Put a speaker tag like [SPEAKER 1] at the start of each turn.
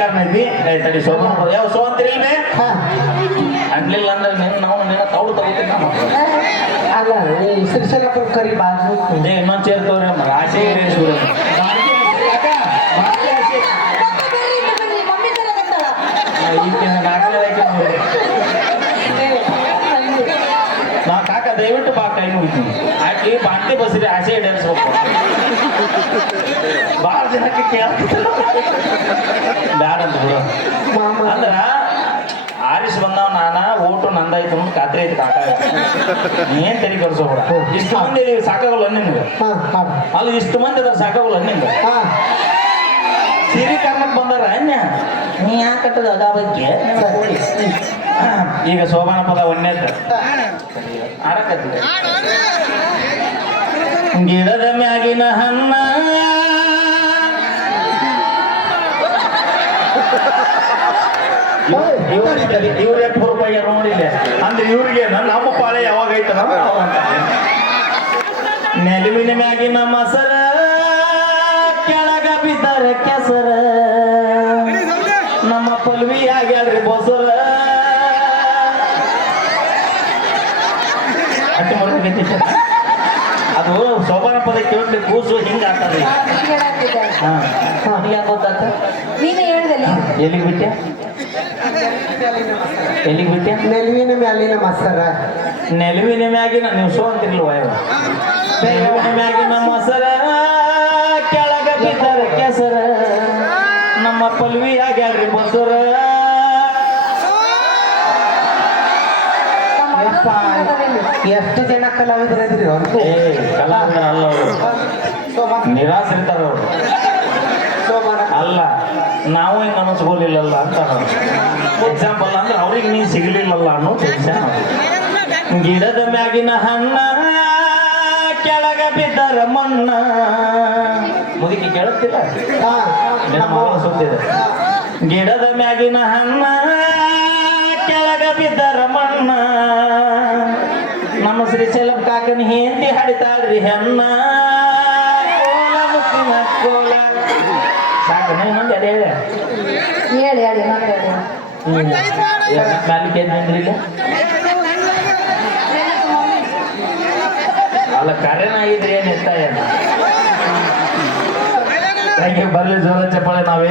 [SPEAKER 1] ಕಾರಣ ಐತಿ ಏ, ತಡಿ ಸೋಮನ ಪದ ಯಾವ ಸೋ ಅಂತೀರಿ ಇಲ್ವೇ
[SPEAKER 2] ಹಾ
[SPEAKER 1] ಅನ್ಲಿಲ್ಲ ಅಂದ್ರೆ ನಿನ್ನ ನಾವು ನಿನ್ನ ತೌಡು ತಗೋತೀನಿ ನಮ್ಮ
[SPEAKER 2] ಅಲ್ಲ ಈ ಶ್ರೀಶೈಲಪುರ ಕರಿ ಬಾಜು
[SPEAKER 1] ಏ ಇನ್ನೊಂದು ಚೇರ್ ತಗೋರಿ ಅಮ್ಮ ಆಸೆ ಇರಿ ಸೂರ್ಯ ಈಗಿನ ನಾಲ್ಕನೇ ಆಯ್ಕೆ ನೋಡಿ ನಾ ಕಾಕ ದಯವಿಟ್ಟು ಬಾ ಕೈ ಮುಗಿತೀನಿ ಆಕಿ ಬಾಂತಿ ಬಸ್ರಿ ಆಸೆ ಈಡೇರಿಸ್ಬೇಕು ಭಾಳ ದಿನಕ್ಕೆ ಕೇಳ್ತಿದ್ದ ಬ್ಯಾಡ ಅಂತ ಬಿಡು ಅಂದ್ರ ಆರಿಸ್ ಬಂದವ ನಾನ ಓಟು ನಂದಾಯ್ತು ಅಂತ ಖಾತ್ರಿ ಐತಿ ಕಾಕ. ಏನ್ ತೆರಿ ಕಳ್ಸೋಬೇಡ ಇಷ್ಟು ಮಂದಿ ಸಾಕಾಗಲ್ಲ ನಿಮ್ಗೆ.
[SPEAKER 2] ಹಾ ಹಾ.
[SPEAKER 1] ಅಲ್ಲ ಇಷ್ಟು ಮಂದಿ ಅದಾರ ಸಾಕಾಗಲ್ಲ ನಿಮ್ಗೆ.
[SPEAKER 2] ಹಾ.
[SPEAKER 1] ಸಿರಿ ಕಾರಣಕ್ಕೆ ಬಂದಾರ ಅನ್ಯ. ನೀ ಯಾಕೆ ಕಟ್ಟದ ಅದಾವಕ್ಕೆ ಈಗ ಸೋಮಾನ ಪದ ಒಂದೇದ ಆಡಕತ್ತಿ ಗಿಡದ ಮ್ಯಾಗಿನ ಹಣ್ಣ ಇವ್ರ ರೂಪಾಯಿ ನೋಡಿಲ್ಲ ಅಂದ್ರೆ ಇವ್ರಿಗೆ ನಮ್ಮ ಪಾಳೆ ಯಾವಾಗ ಐತನ ನೆಲುವಿನ ಮ್ಯಾಗಿನ ಮಸರ ಕೆಳಗ ಬಿದ್ದಾರೆ ಕೆಸರ. ನಮ್ಮ ಪಲ್ವಿ ಆಗ್ಯಾಳ್ರಿ ಬಸರ. ಅದು ಸೋಪಾನ ಪದ ಕೇಳಿ ಕೂಸು ಹಿಂಗ ಆಗ್ತದೆ
[SPEAKER 3] ನೀನೇ ಹೇಳ್ದಲ್ಲ
[SPEAKER 1] ಎಲ್ಲಿಗೆ ಬಿಟ್ಟೆ ಎಲ್ಲಿಗೆ ಬಿಟ್ಟೆ
[SPEAKER 2] ನೆಲುವಿನ ಮ್ಯಾಲಿನ ಮಸರ
[SPEAKER 1] ನೆಲುವಿನ ಮ್ಯಾಗಿನ ನೀವು ಸೋ ಅಂತಿರ್ಲಿಲ್ಲ ವಯ ನೆಲುವಿನ ಮ್ಯಾಗಿನ ಮೊಸರ ಕೆಳಗ ಬಿದ್ದರ ಕೆಸರ. ನಮ್ಮ ಪಲ್ವಿ ಆಗ್ಯಾರ್ರಿ ಮೊಸರ
[SPEAKER 2] ಯಪ್ಪ. ಎಷ್ಟು ಜನ ಕಲಾವಿದರಿದ್ರಿ ಅವ್ರು?
[SPEAKER 1] ಏ ಕಲಾವಿದರ ಅಲ್ಲ ಅವರು ಅಲ್ಲ. ನಾವು ಹಿಂಗೆ ಅನಿಸ್ಬೋಲಿಲ್ಲಲ್ಲ ಅಂತ ಎಕ್ಸಾಂಪಲ್ ಅಂದ್ರೆ ಅವ್ರಿಗೆ ನೀ ಸಿಗಲಿಲ್ಲಲ್ಲ ಅನ್ನೋ ಟೆನ್ಷನ್ ಗಿಡದ ಮ್ಯಾಗಿನ ಹಣ್ಣ ಕೆಳಗ ಬಿದ್ದರ ಮಣ್ಣ. ಮುದುಕಿ ಕೇಳುತ್ತಿಲ್ಲ? ಸುತ್ತಿದೆ ಗಿಡದ ಮ್ಯಾಗಿನ ಹಣ್ಣ ಕೆಳಗ ಬಿದ್ದರ ಮಣ್ಣ. ನಮ್ಮ ಶ್ರೀಶೈಲ ಕಾಕನ ಹಿಂದಿ ಹಡಿತಾಳ್ರಿ ಹೆಣ್ಣ. ಹೇಳಿ
[SPEAKER 3] ಹೇಳಿ
[SPEAKER 1] ಏನು ಬಂದ್ರಿಲ್ಲ ಅಲ್ಲ ಕರೆನಾಗಿದ್ರೆ ಏನು ಇತ್ತ ಏನು ಬರ್ಲಿ ಜೋರ ಚಪ್ಪಾಳೆ ನಾವೇನು